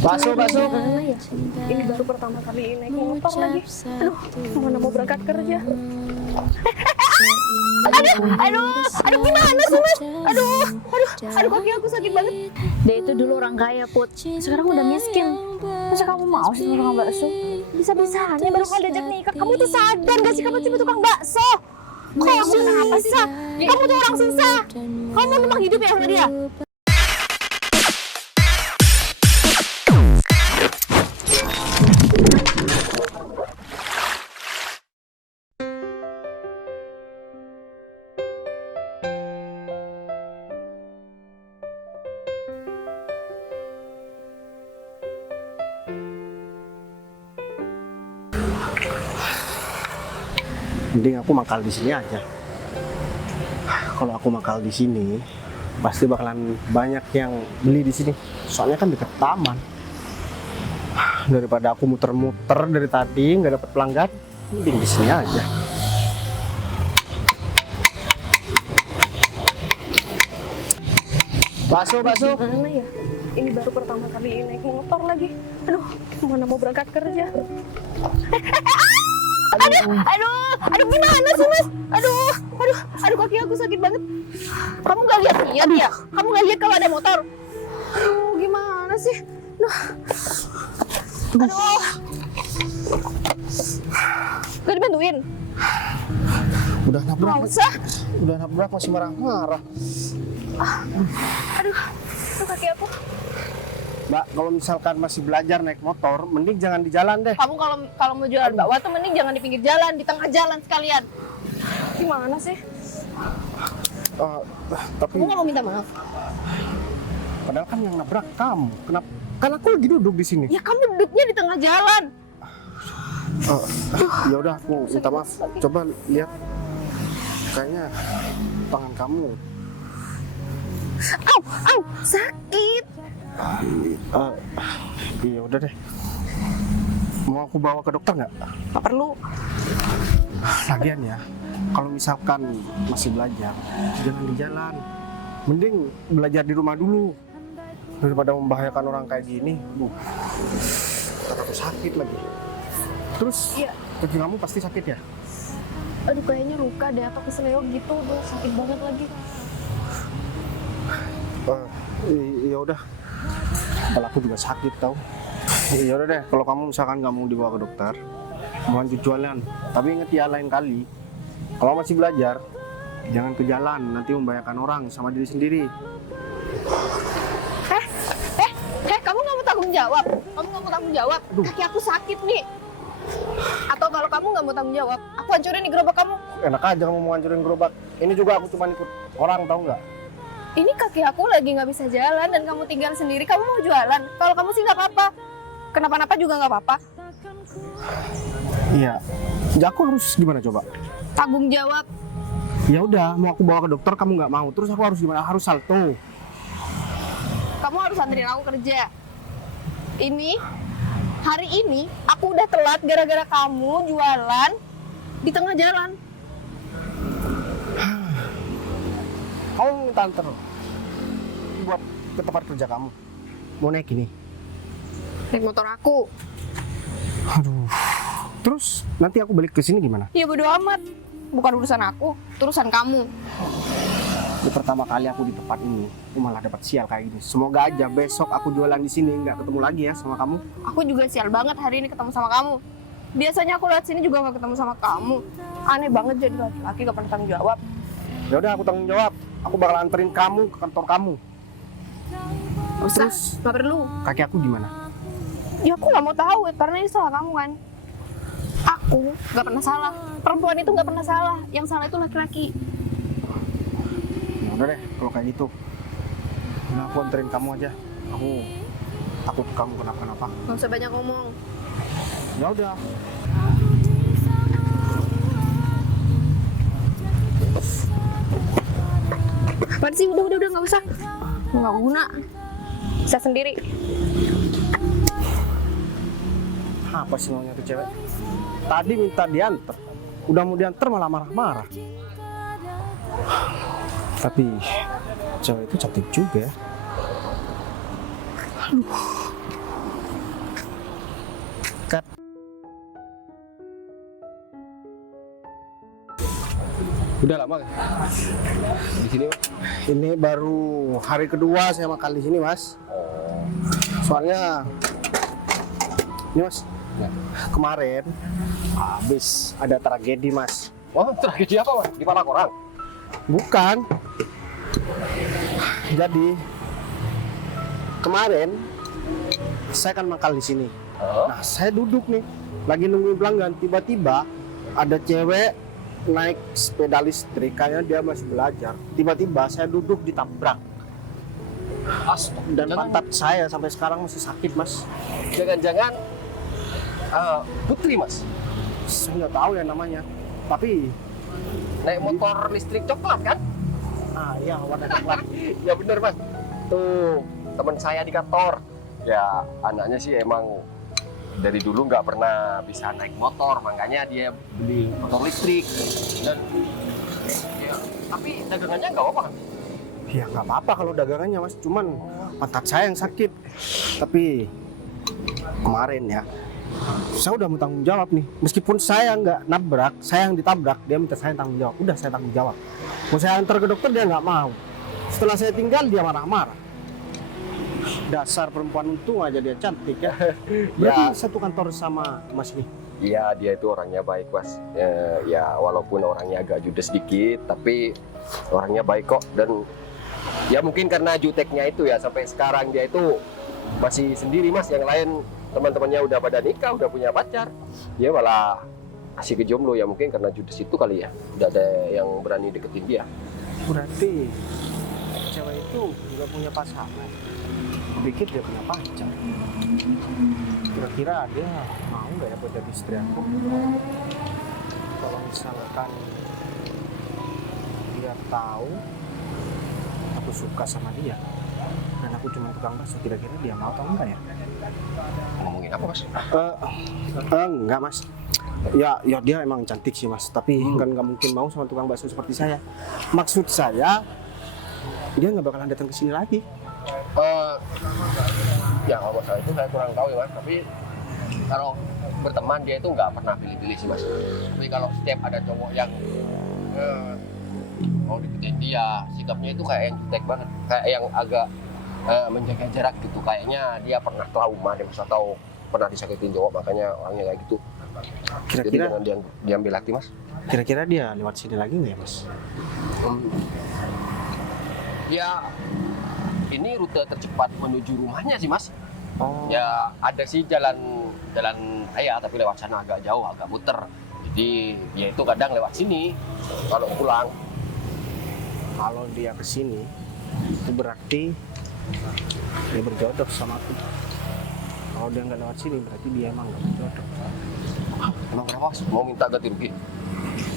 Bakso. Mana ya? Ini baru pertama kali naik motor lagi. Aduh, mana mau berangkat kerja? Aduh, gimana sih Mas? Aduh, kaki aku sakit banget. Dia itu dulu orang kaya, Put. Sekarang udah miskin. Masa kamu mau sih tukang bakso? Bisa-bisanya baru kali diajak nikah. Kamu tuh sadar gak sih kamu tipe tukang bakso? Kok apa sih? Kamu tuh orang susah. Kamu memang hidup ya sama dia? Mending aku mangkal di sini aja. Kalau aku mangkal di sini, pasti bakalan banyak yang beli di sini. Soalnya kan dekat taman. Daripada aku muter-muter dari tadi nggak dapat pelanggan, mending di sini aja. Bakso. Mana ya? Ini baru pertama kali naik motor lagi. Aduh, mana mau berangkat kerja? Aduh, gimana sih Mas? Aduh, kaki aku sakit banget. Kamu nggak lihat ya? Kamu nggak lihat kalau ada motor? Aduh, gimana sih? Aduh. Gak dibantuin? Udah nabrak masih marah-marah. Aduh, kaki aku. Mbak, kalau misalkan masih belajar naik motor, mending jangan di jalan deh. Kamu kalau mau jualan bakwan tuh mending jangan di pinggir jalan, di tengah jalan sekalian. Gimana sih? Tapi Kamu nggak mau minta maaf? padahal kan yang nabrak kamu. Kenapa? Kan aku lagi duduk di sini. Ya kamu duduknya di tengah jalan. Ya udah, aku minta maaf. Coba lihat, kayaknya tangan kamu. Au, sakit. Iya udah deh. Mau aku bawa ke dokter nggak? Nggak perlu. Lagian ya, kalau misalkan masih belajar, jangan di jalan. Mending belajar di rumah dulu daripada membahayakan orang kayak gini. Ntar aku sakit lagi. Terus Iya. kaki kamu pasti sakit ya? Aduh, kayaknya luka deh atau keseleo gitu. Aduh, sakit banget lagi. Ya udah. Kepala aku juga sakit tau. Ya udah deh, kalau kamu misalkan nggak mau dibawa ke dokter, mau lanjut jualan. Tapi inget ya, lain kali kalau masih belajar jangan ke jalan, nanti membahayakan orang sama diri sendiri. Kamu nggak mau tanggung jawab? Aduh. Kaki aku sakit nih. Atau kalau kamu nggak mau tanggung jawab, aku hancurin nih gerobak kamu. Enak aja kamu mau hancurin gerobak. Ini juga aku cuma ikut orang, tahu nggak? Ini kaki aku lagi nggak bisa jalan dan kamu tinggal sendiri. Kamu mau jualan? Kalau kamu sih nggak apa-apa. Kenapa-napa juga nggak apa-apa. Iya. Ya aku harus gimana coba? Tanggung jawab. Ya udah, mau aku bawa ke dokter kamu nggak mau. Terus aku harus gimana? Harus salto. Kamu harus anterin aku kerja. Hari ini aku udah telat gara-gara kamu jualan di tengah jalan. Kamu minta anter buat ke tempat kerja kamu. Mau naik ini? Naik motor aku. Aduh. Terus nanti aku balik ke sini gimana? Ya bodo amat. Bukan urusan aku, itu urusan kamu. Ini pertama kali aku di tempat ini, aku malah dapat sial kayak gini. Semoga aja besok aku jualan di sini nggak ketemu lagi ya sama kamu. Aku juga sial banget hari ini ketemu sama kamu. Biasanya aku lihat sini juga nggak ketemu sama kamu. Aneh banget jadi laki-laki gak pernah tanggung jawab. Ya udah, aku tanggung jawab. Aku bakal anterin kamu ke kantor kamu. Terus nggak perlu. Kaki aku gimana? Ya aku nggak mau tahu karena ini salah kamu kan. Aku nggak pernah salah. Perempuan itu nggak pernah salah. Yang salah itu laki-laki. Ya udah deh, kalau kayak gitu. Udah, aku anterin kamu aja. Aku takut kamu kenapa-napa. Nggak usah banyak ngomong. Ya udah. Apaan sih? Udah nggak usah. Nggak guna. Bisa sendiri. Apa sih maunya tuh cewek? Tadi minta diantar, udah mau diantar malah marah-marah. Tapi cewek itu cantik juga ya. Aduh. Udah lama kan? Di sini Mas? Ini baru hari kedua saya makan di sini, Mas. Oh. Soalnya ini, Mas, Ya. kemarin habis ada tragedi, Mas. Wah, tragedi apa Mas? Di palak orang? Bukan. Jadi kemarin saya kan makan di sini. Nah, saya duduk nih, lagi nungguin pelanggan. Tiba-tiba ada cewek naik sepeda listrik, kayaknya dia masih belajar. Tiba-tiba saya duduk ditabrak dan pantat saya sampai sekarang masih sakit, Mas. Jangan-jangan Putri Mas? Saya nggak tahu ya namanya, tapi Naik motor listrik coklat kan? iya, warna coklat. Ya bener Mas. Tuh teman saya di kantor. Ya anaknya sih emang dari dulu nggak pernah bisa naik motor, makanya dia beli motor listrik. Dan ya, tapi dagangannya nggak apa-apa kan? Ya nggak apa-apa kalau dagangannya, Mas. Cuman pantat saya yang sakit. Tapi kemarin ya, saya udah mau tanggung jawab nih. Meskipun saya nggak nabrak, saya yang ditabrak, dia minta saya tanggung jawab. Udah saya tanggung jawab. Mau saya antar ke dokter, dia nggak mau. Setelah saya tinggal, dia marah-marah. Dasar perempuan, untung aja dia cantik ya. Berarti satu kantor sama Mas nih. Iya, dia itu orangnya baik Mas. Ya walaupun orangnya agak judes sedikit, tapi orangnya baik kok. Dan ya mungkin karena juteknya itu ya sampai sekarang dia itu masih sendiri Mas. Yang lain teman-temannya udah pada nikah, udah punya pacar. Dia malah masih kejomblo ya, mungkin karena judes itu kali ya. Udah ada yang berani deketin dia. Berarti cewek itu nggak punya pasangan. Pikir dia punya pacar. Kira-kira dia mau nggak ya buat jadi istri aku? Kalau misalkan dia tahu aku suka sama dia dan aku cuma tukang bakso, kira-kira dia mau atau enggak ya? Ngomongin apa Mas? Enggak, Mas. Ya dia emang cantik sih, Mas. Tapi kan nggak mungkin mau sama tukang bakso seperti saya. Maksud saya dia nggak bakalan datang ke sini lagi. Ya kalau masalah itu saya kurang tahu ya Mas. Tapi kalau berteman dia itu nggak pernah pilih-pilih sih Mas. Tapi kalau setiap ada cowok yang mau deketin dia, sikapnya itu kayak yang jutek banget, kayak yang agak menjaga jarak gitu. Kayaknya dia pernah trauma deh Mas, atau pernah disakitin cowok, makanya orangnya kayak gitu. Jadi Kira-kira jangan diambil hati Mas. kira-kira dia lewat sini lagi nggak ya, Mas? Ya ini rute tercepat menuju rumahnya sih Mas. Oh. Ya ada sih jalan raya, tapi lewat sana agak jauh, agak muter. Jadi ya itu kadang lewat sini kalau pulang. Kalau dia ke sini, itu berarti dia berjodoh sama aku. Kalau dia nggak lewat sini, berarti dia emang nggak berjodoh. Emang kenapa Mas? Mau minta ganti rugi?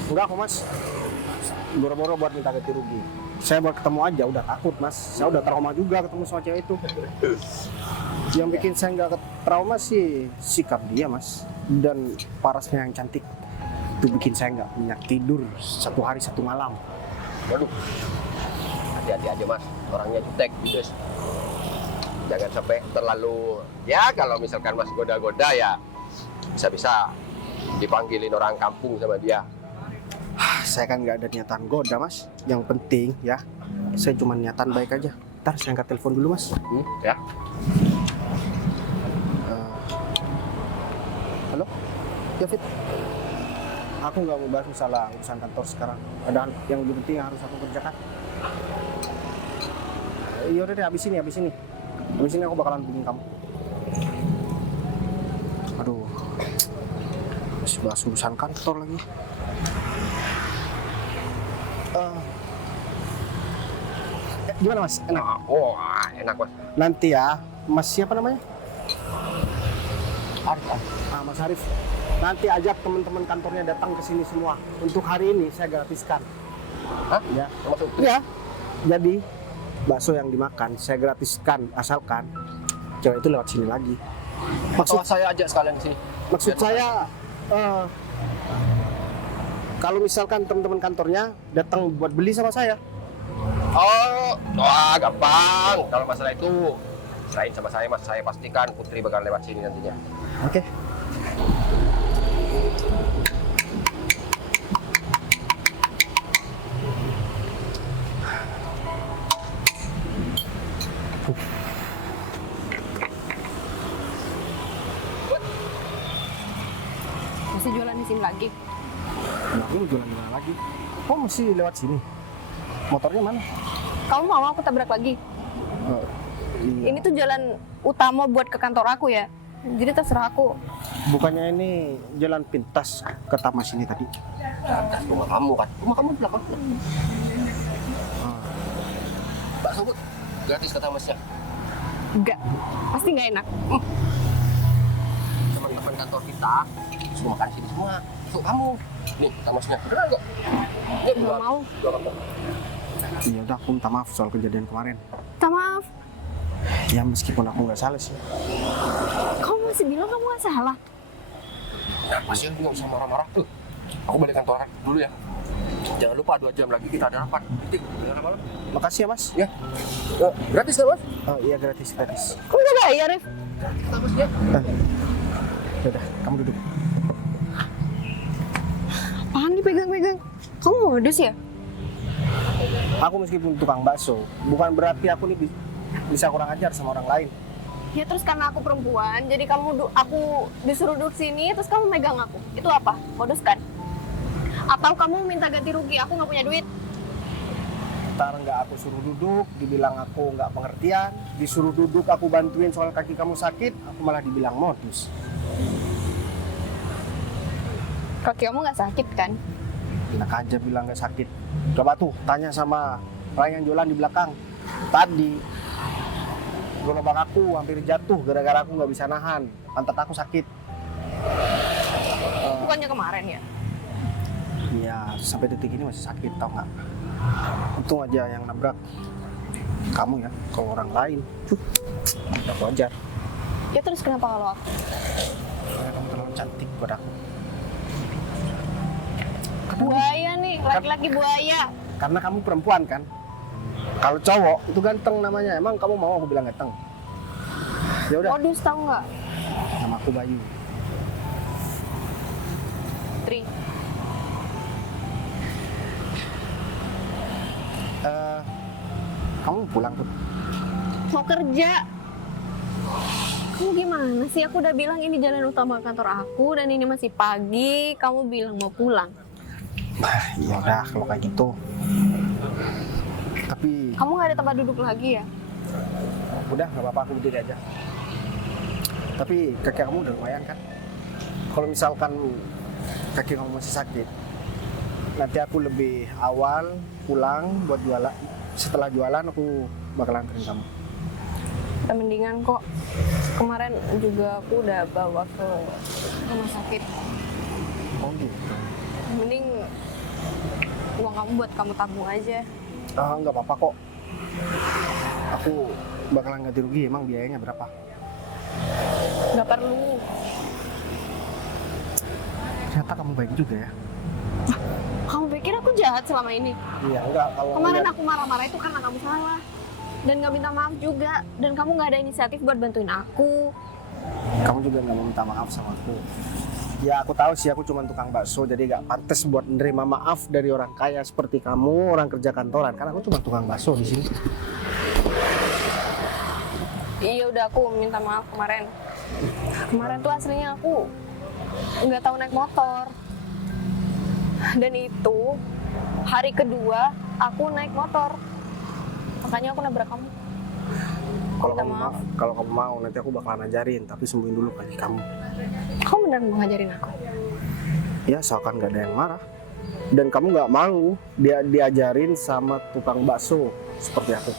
Enggak kok, Mas. Boro-boro buat minta ganti rugi. Saya buat ketemu aja udah takut, Mas. Saya udah trauma juga ketemu sama cewek itu. Yang bikin saya nggak trauma sih sikap dia, Mas. Dan parasnya yang cantik. Itu bikin saya nggak punya tidur satu hari satu malam. Waduh, hati-hati aja Mas, orangnya jutek, judes. Jangan sampai terlalu, ya kalau misalkan Mas goda-goda ya bisa-bisa dipanggilin orang kampung sama dia. Saya kan nggak ada niatan goda, Mas. Yang penting ya, saya cuma niatan baik aja. Ntar saya angkat telepon dulu, Mas. Ya. Halo, ya Fit. Aku nggak mau bahas masalah urusan kantor sekarang. Ada yang lebih penting yang harus aku kerjakan. Yaudah deh, habis ini. Habis ini aku bakalan hubungin kamu. Aduh, masih bahas urusan kantor lagi. Gimana Mas? Enak? Wah, enak Mas. Nanti ya, Mas siapa namanya? Arif. Mas Arif. Nanti ajak teman-teman kantornya datang ke sini semua. Untuk hari ini saya gratiskan. Hah? Ya. Maksud Ya. Jadi bakso yang dimakan saya gratiskan asalkan cewek itu lewat sini lagi. Maksud saya ajak sekalian ke sini. maksud saya kalau misalkan teman-teman kantornya datang buat beli sama saya. Oh, wah gampang. Kalau masalah itu serahin sama saya Mas. Saya pastikan Putri bakal lewat sini nantinya. Oke. sini lagi. Nah, aku mau jualan di mana lagi? Kok masih lewat sini? Motornya mana? Kamu mau aku tabrak lagi? Iya. Ini tuh jalan utama buat ke kantor aku ya. Jadi terserah aku. Bukannya ini jalan pintas ke taman sini tadi? Rumah kamu kan? Rumah kamu di belakang. Bakso Bud, gratis kata masnya. Enggak, pasti nggak enak. Teman-teman kantor kita semua makan sini semua. Untuk kamu. Nih, tamasnya. Beneran kok. Nih, Nggak mau. dua kantong. Iya udah, aku minta maaf soal kejadian kemarin. Minta maaf. Ya meskipun aku nggak salah sih. Kamu masih bilang kamu nggak salah. Kenapa sih nggak usah marah-marah? Tuh, aku balik kantoran dulu ya. Jangan lupa 2 jam lagi kita ada rapat. Meeting, jangan malam. Makasih ya mas. Ya. Gratis kan, Mas? Oh iya gratis. Kamu nggak bayar, Rif? Tamasnya. Udah, kamu duduk. Apaan dipegang-pegang? Kamu modus ya? Aku meskipun tukang bakso, bukan berarti aku nih bisa kurang ajar sama orang lain. Ya terus karena aku perempuan, jadi aku disuruh duduk sini, terus kamu megang aku. Itu apa? Modus kan? Atau kamu minta ganti rugi? Aku nggak punya duit. Ntar nggak aku suruh duduk, dibilang aku nggak pengertian. Disuruh duduk, aku bantuin soal kaki kamu sakit, aku malah dibilang modus. Kaki kamu nggak sakit kan? Enak aja bilang nggak sakit. Coba tuh tanya sama orang yang jualan di belakang. Tadi gerobak aku hampir jatuh gara-gara aku nggak bisa nahan. Pantat aku sakit. Bukannya kemarin ya? Iya, sampai detik ini masih sakit, tau nggak? Untung aja yang nabrak kamu ya, kalau orang lain, udah wajar. Ya terus kenapa kalau aku? Karena kamu terlalu cantik buat aku. Buaya nih, laki-laki buaya. Karena kamu perempuan kan? Kalau cowok itu ganteng namanya. Emang kamu mau aku bilang ganteng? Ya udah, Modus tahu nggak? nama aku Bayu. Tri. Kamu pulang tuh? Mau kerja. Kamu gimana sih? Aku udah bilang ini jalan utama kantor aku dan ini masih pagi. Kamu bilang mau pulang. Ya udah kalau kayak gitu. Tapi Kamu nggak ada tempat duduk lagi ya? udah nggak apa-apa, aku berdiri aja. Tapi kaki kamu udah lumayan kan? Kalau misalkan kaki kamu masih sakit, nanti aku lebih awal pulang buat jualan. Setelah jualan aku bakalan anterin kamu. Udah mendingan kok. Kemarin juga aku udah bawa ke rumah sakit. Oh gitu. Mending uang kamu buat kamu tabung aja. Ah nggak apa-apa kok. Aku bakalan ganti rugi. Emang biayanya berapa? Nggak perlu. Ternyata kamu baik juga ya. Kamu pikir aku jahat selama ini? Iya enggak kalau Kemarin lihat- aku marah-marah itu karena kamu salah. Dan nggak minta maaf juga. Dan kamu nggak ada inisiatif buat bantuin aku. kamu juga nggak mau minta maaf sama aku. Ya aku tahu sih aku cuma tukang bakso jadi gak pantas buat menerima maaf dari orang kaya seperti kamu, orang kerja kantoran. Karena aku cuma tukang bakso di sini. Iya udah aku minta maaf kemarin. Kemarin tuh aslinya aku nggak tahu naik motor. Dan itu hari kedua aku naik motor. Makanya aku nabrak kamu. Kalau Minta kamu maaf. kalau kamu mau nanti aku bakalan ajarin, tapi sembuhin dulu kaki kamu. Kamu beneran mau ngajarin aku? Ya asalkan gak ada yang marah. Dan kamu nggak mau diajarin sama tukang bakso seperti aku.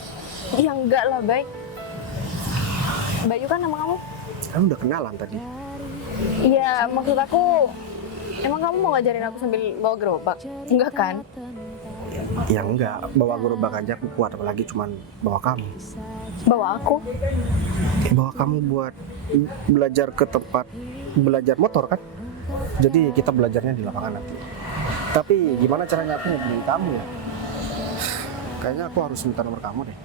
Ya enggak lah, baik. Bayu kan nama kamu? Kamu udah kenalan tadi. Iya, maksud aku, emang kamu mau ngajarin aku sambil bawa gerobak? Enggak kan? Ya enggak, bawa gerobak aja aku kuat, apalagi cuman bawa kamu. Bawa aku? Bawa kamu buat belajar ke tempat belajar motor kan? Jadi kita belajarnya di lapangan nanti. Tapi gimana caranya aku hubungin kamu ya? Kayaknya aku harus minta nomor kamu deh.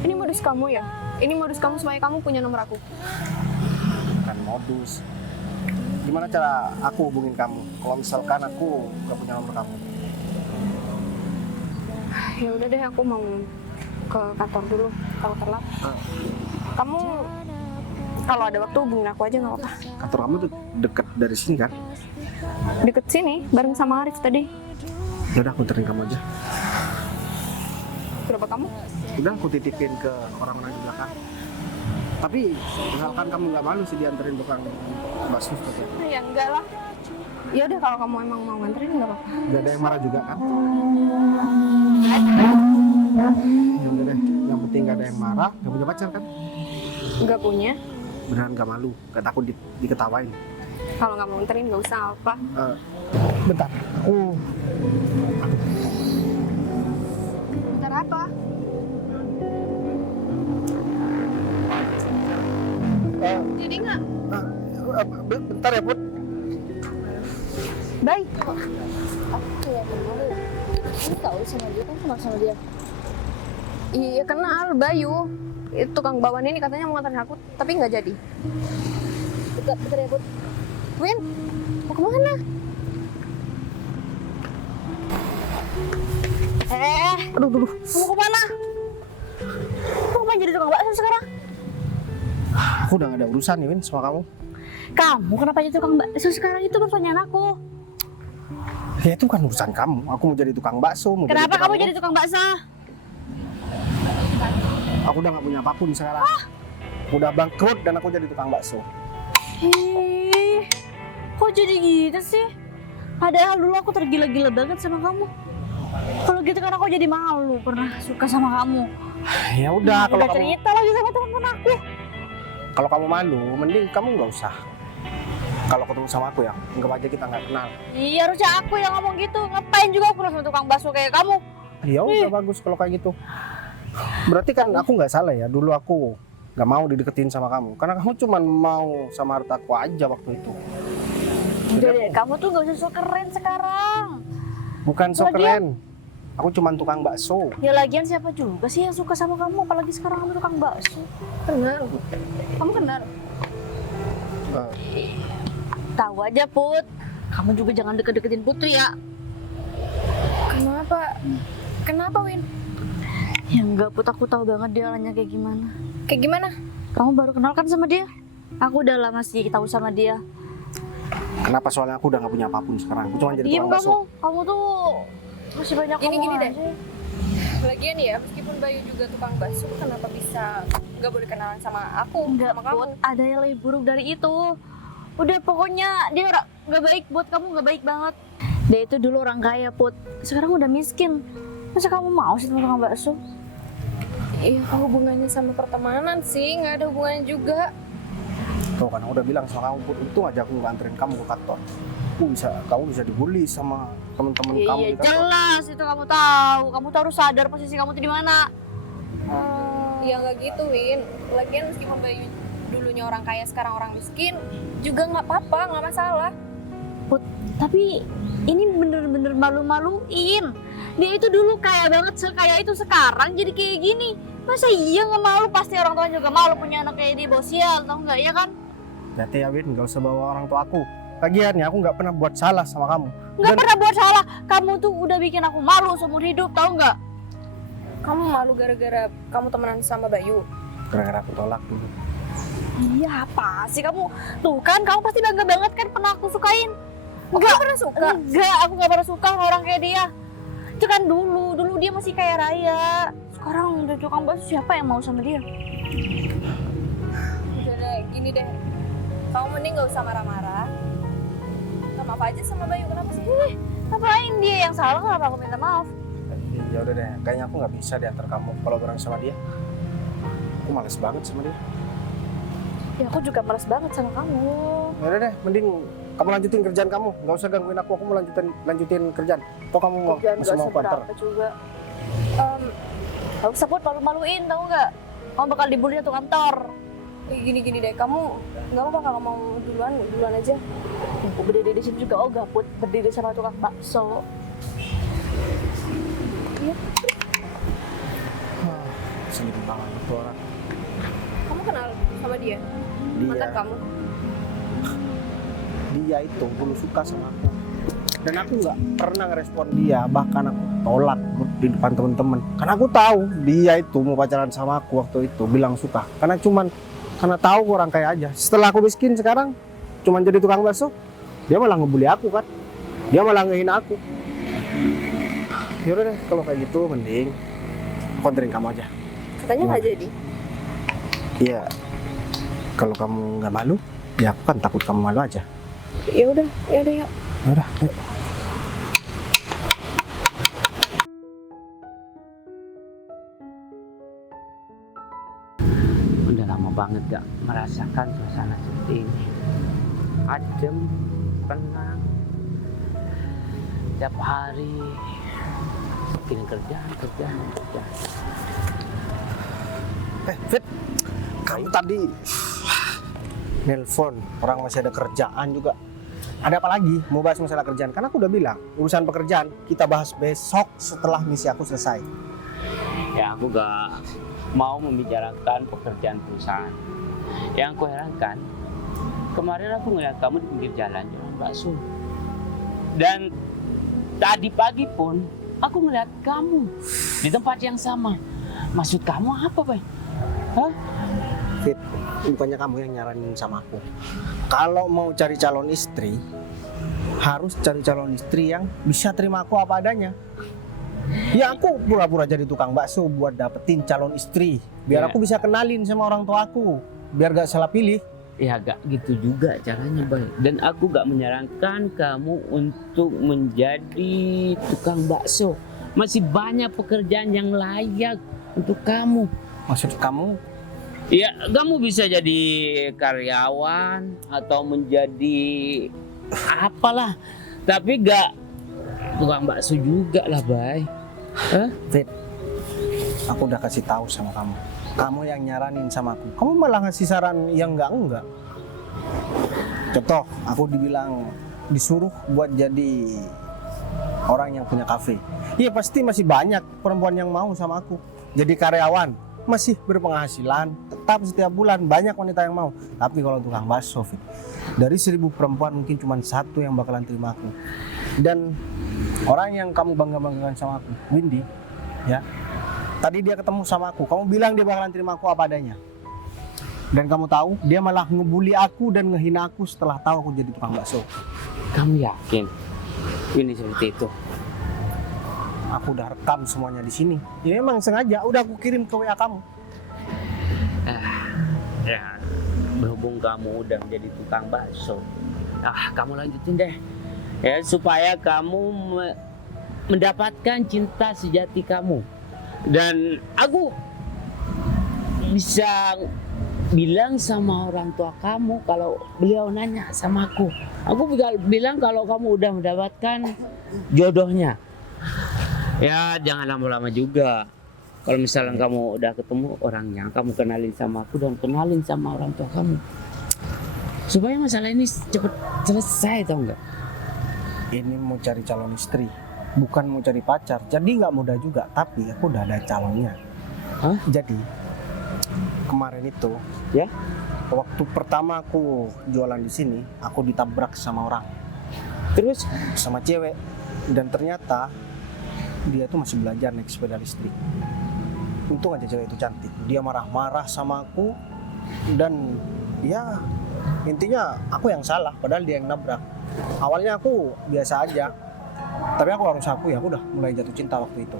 Ini modus kamu ya? Ini modus kamu supaya kamu punya nomor aku? Bukan modus. Gimana cara aku hubungin kamu? Kalau misalkan aku gak punya nomor kamu. Ya udah deh, aku mau ke kantor dulu. Kalau telat. Kamu Kalau ada waktu hubungin aku aja nggak apa-apa. Kantor kamu tuh deket dari sini kan? Deket sini, bareng sama Arif tadi. Ya udah aku anterin kamu aja. Berapa kamu? Udah aku titipin ke orang-orang di belakang. Tapi misalkan kamu nggak malu sih dianterin tukang bakso gitu. Ya enggak lah. Ya udah kalau kamu emang mau nganterin nggak apa-apa. Gak ada yang marah juga kan? Ya udah deh, yang penting gak ada yang marah, gak punya pacar kan? Nggak punya. Beneran gak malu, gak takut diketawain. Kalau nggak mau nganterin nggak usah apa. Bentar, aku Bentar apa? Jadi nggak? bentar ya Put. Baik. Aku yang malu. Kamu tahu sama dia kan kenal sama dia. Iya kenal Bayu. Itu tukang bawaan ini katanya mau nganterin aku, tapi nggak jadi. Bentar ya Put. Win, mau kemana? Aduh. Kamu kemana? Kamu main jadi tukang bakso sekarang? Aku udah gak ada urusan nih Win sama kamu. Kamu kenapa jadi tukang bakso sekarang? Itu pertanyaan aku. Ya itu kan urusan kamu, aku mau jadi tukang bakso. Kenapa kamu jadi tukang bakso? Aku udah gak punya apapun sekarang. Udah bangkrut dan aku jadi tukang bakso. Kok jadi gitu sih? Padahal dulu aku tergila-gila banget sama kamu. Kalau gitu kan aku jadi malu pernah suka sama kamu. Ya udah, kalau Udah kamu cerita lagi sama teman-teman aku. kalau kamu malu, mending kamu nggak usah. Kalau ketemu sama aku ya, anggap aja kita nggak kenal. Iya harusnya aku yang ngomong gitu. Ngapain juga aku sama tukang bakso kayak kamu? Ya udah bagus kalau kayak gitu. Berarti kan aku nggak salah ya. Dulu aku nggak mau dideketin sama kamu, karena kamu cuma mau sama hartaku aja waktu itu. Udah deh, kamu tuh gak usah so keren sekarang. Bukan so Lagian- keren. Aku cuma tukang bakso. Ya lagian siapa juga sih yang suka sama kamu? Apalagi sekarang kamu tukang bakso. Kenal. Kamu kenal? Tahu aja Put. Kamu juga jangan deket-deketin Putri ya. Kenapa? Kenapa Win? Ya enggak Put, aku tahu banget dia orangnya kayak gimana. Kayak gimana? Kamu baru kenal kan sama dia? Aku udah lama sih tahu sama dia. Kenapa? Soalnya aku udah nggak punya apapun sekarang. Aku cuma jadi Diem tukang bakso. kamu tuh masih banyak Gini omongan deh. aja. Lagian ya, meskipun Bayu juga tukang bakso, kenapa bisa nggak boleh kenalan sama aku, Enggak sama kamu? Put, ada yang lebih buruk dari itu. Udah pokoknya dia nggak baik buat kamu, nggak baik banget. Dia itu dulu orang kaya Put, sekarang udah miskin. Masa kamu mau sih sama tukang bakso? Iya, apa hubungannya sama pertemanan sih? Nggak ada hubungannya juga. Tuh kan, aku udah bilang sama kamu, Put, untung aja aku nggak anterin kamu ke kantor. Kamu bisa dibully sama teman-teman Iya, kamu iya di kantor. jelas itu kamu tahu. Kamu tuh harus sadar posisi kamu tuh di mana. Ya nggak gitu, Win. Lagian meskipun Bayu dulunya orang kaya, sekarang orang miskin, juga nggak apa-apa, nggak masalah. Tapi ini bener-bener malu-maluin. Dia itu dulu kaya banget, sekaya itu sekarang jadi kayak gini. Masa iya nggak malu? Pasti orang tua juga malu punya anak kayak dia, bawa sial, tau nggak ya kan? Berarti ya Win, nggak usah bawa orang tua aku. Lagian ya, aku nggak pernah buat salah sama kamu. Nggak pernah buat salah. Kamu tuh udah bikin aku malu seumur hidup, tau nggak? Kamu malu gara-gara kamu temenan sama Bayu? Gara-gara aku tolak dulu. Iya apa sih kamu? Tuh kan kamu pasti bangga banget kan pernah aku sukain. Enggak pernah suka. Enggak, aku nggak pernah suka sama orang kayak dia. Itu kan dulu dia masih kaya raya. Sekarang udah tukang bakso, siapa yang mau sama dia? Udah deh, gini deh. Kamu mending nggak usah marah-marah. Minta maaf aja sama Bayu, kenapa sih? Ngapain dia yang salah? Kenapa aku minta maaf? Ya udah deh, kayaknya aku nggak bisa diantar kamu kalau bareng sama dia. Aku males banget sama dia. Ya aku juga males banget sama kamu. Ya udah deh, mending kamu lanjutin kerjaan kamu. Nggak usah gangguin aku mau lanjutin kerjaan. Toh kamu Kerjaan masih gak mau kantor. seberapa juga. Gak usah Put, malu-maluin tau nggak? Kamu bakal dibully satu kantor. Gini deh, kamu nggak apa-apa kalau mau duluan aja. Aku berdiri di sini juga ogah Put, berdiri sama tukang bakso. Sedih banget tuh orang. Kamu kenal sama dia? Mantan kamu? Dia itu dulu suka sama aku. Dan aku nggak pernah ngerespon dia, bahkan aku tolak di depan temen-temen. Karena aku tahu dia itu mau pacaran sama aku waktu itu, bilang suka. Karena cuman Karena tahu aku orang kaya aja. Setelah aku miskin sekarang cuman jadi tukang bakso, dia malah ngebully aku kan. Dia malah ngehina aku. Yaudah deh, kalau kayak gitu mending aku anterin kamu aja. Katanya nggak jadi. Iya. Kalau kamu nggak malu, ya aku kan takut kamu malu aja. Ya udah yuk. Yaudah, yuk. Udah lama banget gak merasakan suasana seperti ini. Adem, tenang. Tiap hari bikin kerjaan. Fit, kamu tadi nelpon, orang masih ada kerjaan juga. Ada apa lagi? Mau bahas masalah kerjaan? Karena aku udah bilang, urusan pekerjaan kita bahas besok setelah misi aku selesai. Ya aku gak mau membicarakan pekerjaan perusahaan. Yang aku herankan, kemarin aku ngeliat kamu di pinggir jalan jualan bakso. Dan tadi pagi pun aku ngeliat kamu di tempat yang sama. Maksud kamu apa, Bay? Hah? Fit, bukannya kamu yang nyaranin sama aku. Kalau mau cari calon istri, harus cari calon istri yang bisa terima aku apa adanya. Ya aku pura-pura jadi tukang bakso buat dapetin calon istri. Biar Ya. aku bisa kenalin sama orang tua aku. Biar gak salah pilih. Ya gak gitu juga caranya, Bay. Dan aku gak menyarankan kamu untuk menjadi tukang bakso. Masih banyak pekerjaan yang layak untuk kamu. Maksud kamu? Ya, kamu bisa jadi karyawan atau menjadi apalah. Tapi gak tukang bakso juga lah, Bay. Hah? Fit, aku udah kasih tahu sama kamu. Kamu yang nyaranin sama aku. Kamu malah ngasih saran yang enggak. Contoh, aku disuruh buat jadi orang yang punya kafe. Iya pasti masih banyak perempuan yang mau sama aku. Jadi karyawan, masih berpenghasilan, tetap setiap bulan banyak wanita yang mau. Tapi kalau tukang bakso, Fit, dari 1000 perempuan mungkin cuma 1 yang bakalan terima aku. Dan orang yang kamu bangga-banggakan sama aku, Windy, ya. Tadi dia ketemu sama aku, kamu bilang dia bakalan terima aku apa adanya. Dan kamu tahu, dia malah ngebully aku dan ngehina aku setelah tahu aku jadi tukang bakso. Kamu yakin ini seperti itu? Aku udah rekam semuanya di sini. Ya memang sengaja, udah aku kirim ke WA kamu. Ya, berhubung kamu udah menjadi tukang bakso, kamu lanjutin deh. Ya, supaya kamu mendapatkan cinta sejati kamu. Dan aku bisa bilang sama orang tua kamu kalau beliau nanya sama aku. Aku bilang kalau kamu udah mendapatkan jodohnya. Ya, jangan lama-lama juga. Kalau misalnya kamu udah ketemu orangnya, kamu kenalin sama aku dan kenalin sama orang tua kamu. Supaya masalah ini cepat selesai, tau nggak? Ini mau cari calon istri, bukan mau cari pacar. Jadi nggak mudah juga, tapi aku udah ada calonnya. Hah? Jadi kemarin itu, Ya? waktu pertama aku jualan di sini, aku ditabrak sama orang, Terus? sama cewek, dan ternyata dia tuh masih belajar naik sepeda listrik. Untung aja cewek itu cantik. Dia marah-marah sama aku, dan ya intinya aku yang salah, padahal dia yang nabrak. Awalnya aku biasa aja, tapi aku harus akui aku udah mulai jatuh cinta waktu itu.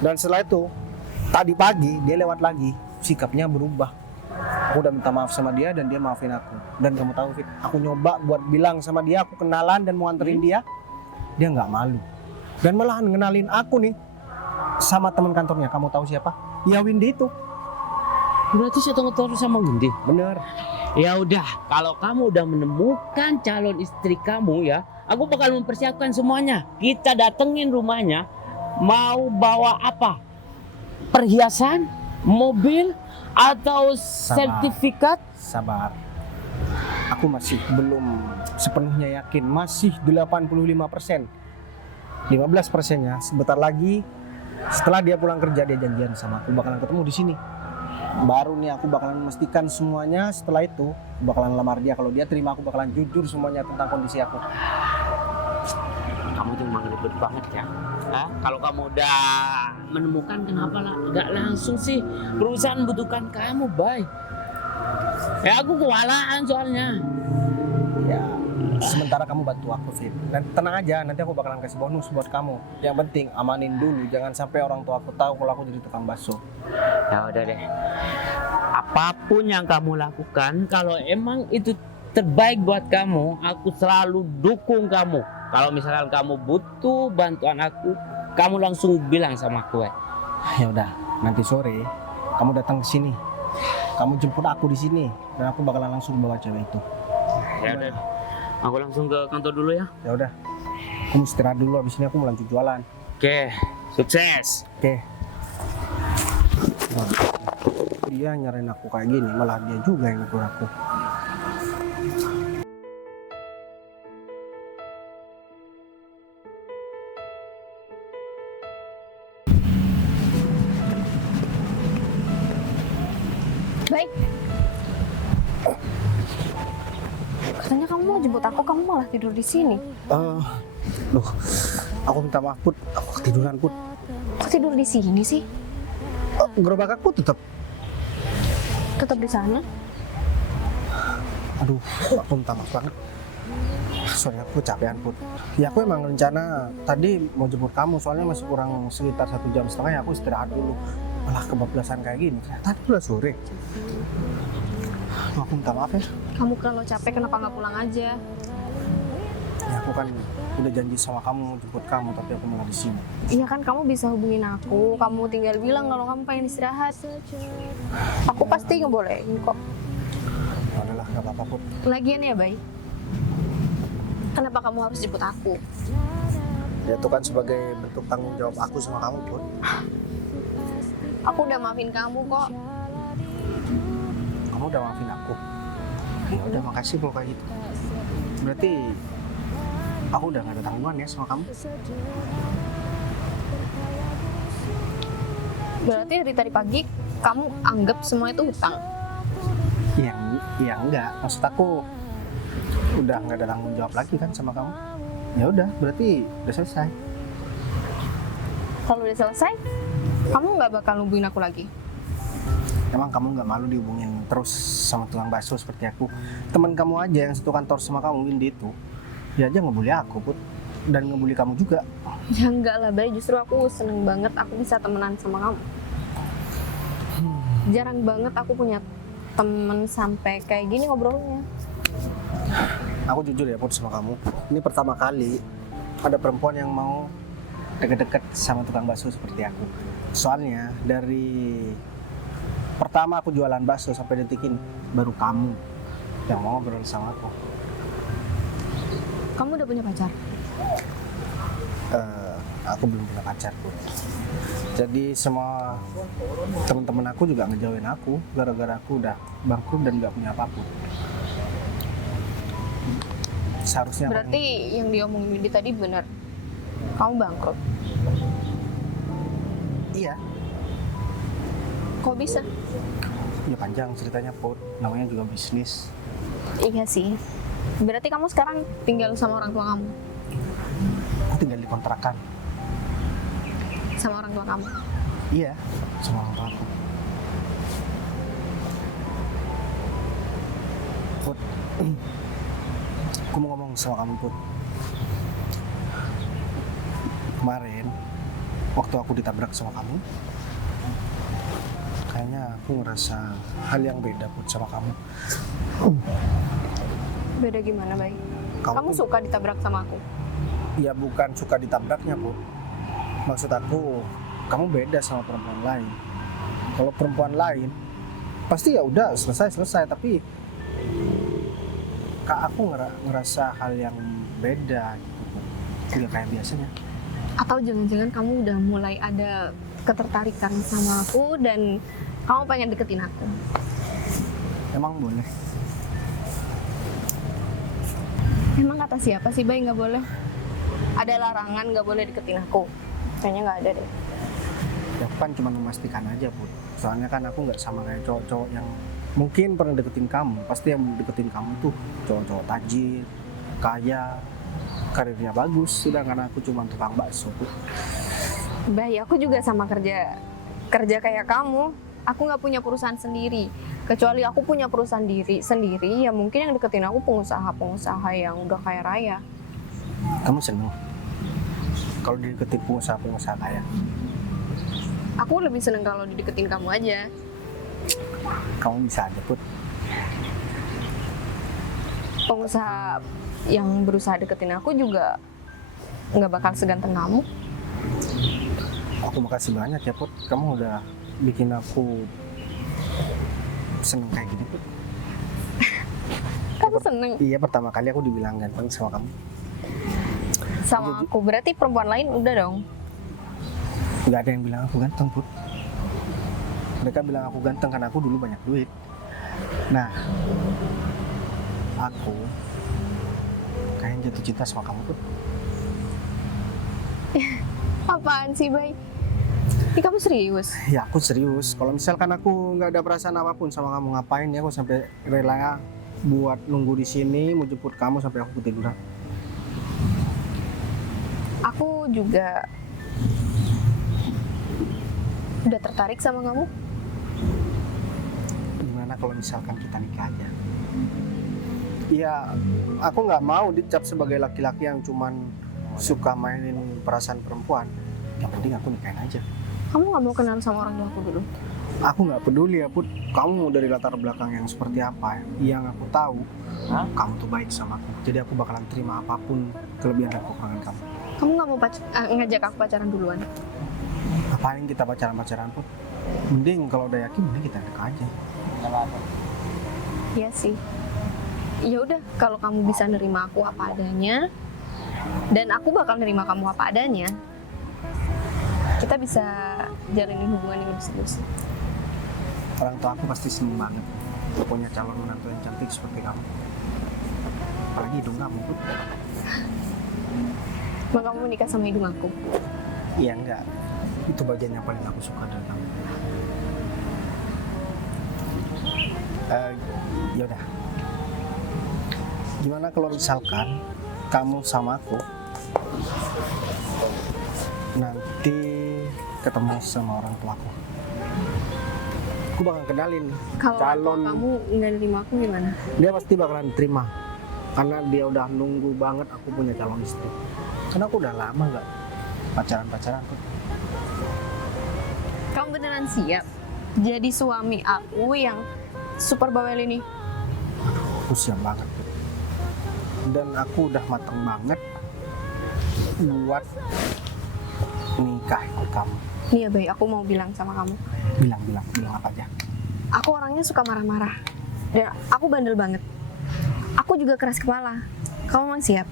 Dan setelah itu, tadi pagi dia lewat lagi, sikapnya berubah. Aku udah minta maaf sama dia dan dia maafin aku. Dan kamu tahu, Fit, aku nyoba buat bilang sama dia aku kenalan dan mau anterin dia nggak malu. Dan malahan ngenalin aku nih sama teman kantornya. Kamu tahu siapa? Ya Windy itu. Berarti saya tunggu sama Windy. Bener. Ya udah, kalau kamu udah menemukan calon istri kamu ya, aku bakal mempersiapkan semuanya. Kita datengin rumahnya, mau bawa apa? Perhiasan, mobil, atau sertifikat? Sabar. Aku masih belum sepenuhnya yakin, masih 85%. 15%-nya sebentar lagi setelah dia pulang kerja dia janjian sama aku bakalan ketemu di sini. Baru nih aku bakalan memastikan semuanya. Setelah itu aku bakalan lamar dia. Kalau dia terima aku bakalan jujur semuanya tentang kondisi aku. Kamu tuh emang ribet banget ya. Kalau kamu udah menemukan, kenapa lah nggak langsung sih perusahaan butuhkan kamu, Bay? Ya aku kewalahan soalnya. Ya, sementara kamu bantu aku, Fit. Dan tenang aja, nanti aku bakalan kasih bonus buat kamu. Yang penting amanin dulu, jangan sampai orang tua aku tahu kalau aku jadi tukang bakso. Ya udah deh. Apapun yang kamu lakukan, kalau emang itu terbaik buat kamu, aku selalu dukung kamu. Kalau misalkan kamu butuh bantuan aku, kamu langsung bilang sama aku. Ya udah, nanti sore kamu datang ke sini. Kamu jemput aku di sini dan aku bakalan langsung bawa cewek itu. Ya udah. Aku langsung ke kantor dulu ya. Ya udah. Aku istirahat dulu, habis ini aku mau lanjut jualan. Oke, sukses. Oke. Nah, dia nyariin aku kayak gini, malah dia juga yang ngatur aku. Baik. Katanya kamu mau jemput aku, kamu malah tidur di sini. Loh, aku minta maaf, Put. Aku ketiduran, Put. Kok tidur di sini sih? Gerobak aku tetap. Tetap di sana. Aduh, aku minta maaf banget. Sorry, aku kecapean, Put. Ya aku emang rencana tadi mau jemput kamu, soalnya masih kurang sekitar 1,5 jam ya aku istirahat dulu. Malah kebablasan kayak gini, ternyata udah sore. Aku minta maaf ya. Kamu kalau capek kenapa nggak pulang aja? Ya aku kan udah janji sama kamu mau jemput kamu, tapi aku malah di sini. Iya kan kamu bisa hubungin aku, kamu tinggal bilang kalau kamu pengen istirahat. Aku pasti ngebolehin kok. Ya udahlah, nggak apa-apa, Put. Lagian ya, Bay. Kenapa kamu harus jemput aku? Ya itu kan sebagai bentuk tanggung jawab aku sama kamu, Put. Aku udah maafin kamu kok. Kamu udah maafin aku. Ya udah, makasih kalau kayak gitu. Berarti aku udah gak ada tanggungan ya sama kamu. Berarti dari tadi pagi kamu anggap semua itu hutang. Iya enggak. Maksud aku udah nggak ada tanggung jawab lagi kan sama kamu. Ya udah, berarti udah selesai. Kalau udah selesai, kamu nggak bakal hubungin aku lagi. Emang kamu nggak malu dihubungin terus sama tukang bakso seperti aku? Teman kamu aja yang satu kantor sama kamu, Windy itu, dia aja ngebully aku, Put. Dan ngebully kamu juga. Ya enggak lah, Bay. Justru aku seneng banget aku bisa temenan sama kamu. Jarang banget aku punya temen sampai kayak gini ngobrolnya. Aku jujur ya, Put, sama kamu. Ini pertama kali ada perempuan yang mau deket-deket sama tukang bakso seperti aku. Soalnya dari pertama aku jualan bakso sampai detik ini, baru kamu yang mau ngobrol sama aku. Kamu udah punya pacar? Aku belum punya pacar, Put. Jadi semua teman-teman aku juga ngejauhin aku gara-gara aku udah bangkrut dan nggak punya apapun. Seharusnya Berarti yang diomongin Windy tadi benar. Kamu bangkrut. Iya. Kok bisa? Ya panjang ceritanya, Put. Namanya juga bisnis. Iya sih. Berarti kamu sekarang tinggal sama orang tua kamu? Aku tinggal di kontrakan. Sama orang tua kamu? Iya, sama orang tua aku. Put, aku mau ngomong sama kamu, Put. Kemarin, waktu aku ditabrak sama kamu, kayaknya aku ngerasa hal yang beda, Put, sama kamu. Beda gimana, Bay? Kamu tuh- suka ditabrak sama aku? Ya bukan suka ditabraknya, Put. Maksud aku, kamu beda sama perempuan lain. Kalau perempuan lain, pasti ya udah selesai. Tapi Kak, aku ngerasa hal yang beda gitu, Put. Nggak kayak biasanya. Atau jangan-jangan kamu udah mulai ada ketertarikan sama aku dan kamu pengen deketin aku? Emang boleh? Emang kata siapa sih, Bay, nggak boleh? Ada larangan nggak boleh deketin aku? Kayaknya nggak ada deh. Ya aku kan cuma memastikan aja, Put. Soalnya kan aku nggak sama kayak cowok-cowok yang mungkin pernah deketin kamu. Pasti yang deketin kamu tuh cowok-cowok tajir, kaya, karirnya bagus. Sedangkan aku cuma tukang bakso, Put. Bay, aku juga sama kerja kayak kamu. Aku nggak punya perusahaan sendiri. Kecuali aku punya perusahaan sendiri, ya mungkin yang deketin aku pengusaha-pengusaha yang udah kaya raya. Kamu seneng kalau dideketin pengusaha-pengusaha kaya? Aku lebih seneng kalau dideketin kamu aja. Kamu bisa aja, Put. Pengusaha yang berusaha deketin aku juga nggak bakal seganteng kamu. Aku makasih banyak ya, Put. Kamu udah bikin aku seneng kayak gini, Put. Kamu seneng Iya, pertama kali aku dibilang ganteng sama kamu. sama aku, berarti perempuan lain udah dong. Nggak ada yang bilang aku ganteng, Put. Mereka bilang aku ganteng karena aku dulu banyak duit. Nah, aku kayaknya jatuh cinta sama kamu, Put. Apaan sih, Bay? Ini kamu serius? Ya, aku serius. Kalau misalkan aku nggak ada perasaan apapun sama kamu, ngapain ya aku sampai rela buat nunggu di sini, mau jemput kamu sampai aku ketiduran. Aku juga udah tertarik sama kamu. Gimana kalau misalkan kita nikah aja? Iya, aku nggak mau dicap sebagai laki-laki yang cuman suka mainin perasaan perempuan. Yang penting aku nikahin aja. Kamu nggak mau kenal sama orang tua aku dulu? Aku nggak peduli ya, Put. Kamu dari latar belakang yang seperti apa. Yang aku tahu, kamu tuh baik sama aku. Jadi aku bakalan terima apapun kelebihan dan kekurangan kamu. Kamu nggak mau ngajak aku pacaran duluan? Apain kita pacaran-pacaran, Put? Mending kalau udah yakin, mending kita nikah aja. Iya sih. Ya udah, kalau kamu bisa nerima aku apa adanya, dan aku bakal nerima kamu apa adanya, kita bisa jalanin hubungan yang lebih serius. Orang tua aku pasti seneng banget punya calon menantu yang cantik seperti kamu. Apalagi hidung kamu, Put. Bang, kamu nikah sama hidung aku? Iya, enggak. Itu bagian yang paling aku suka dari kamu. Ya udah. Gimana kalau misalkan kamu sama aku nanti ketemu sama orang tuaku? Aku bakal kenalin Kalau calon. kamu nggak nerima aku gimana? Dia pasti bakalan terima karena dia udah nunggu banget aku punya calon istri. Karena aku udah lama nggak pacaran-pacaran tuh. Kamu beneran siap jadi suami aku yang super bawel ini? Aku siap banget. Dan aku udah mateng banget buat nikah ikut kamu. Nih ya, Bay, aku mau bilang sama kamu. Bilang apa aja. Aku orangnya suka marah-marah. Dan aku bandel banget. Aku juga keras kepala. Kamu memang siap?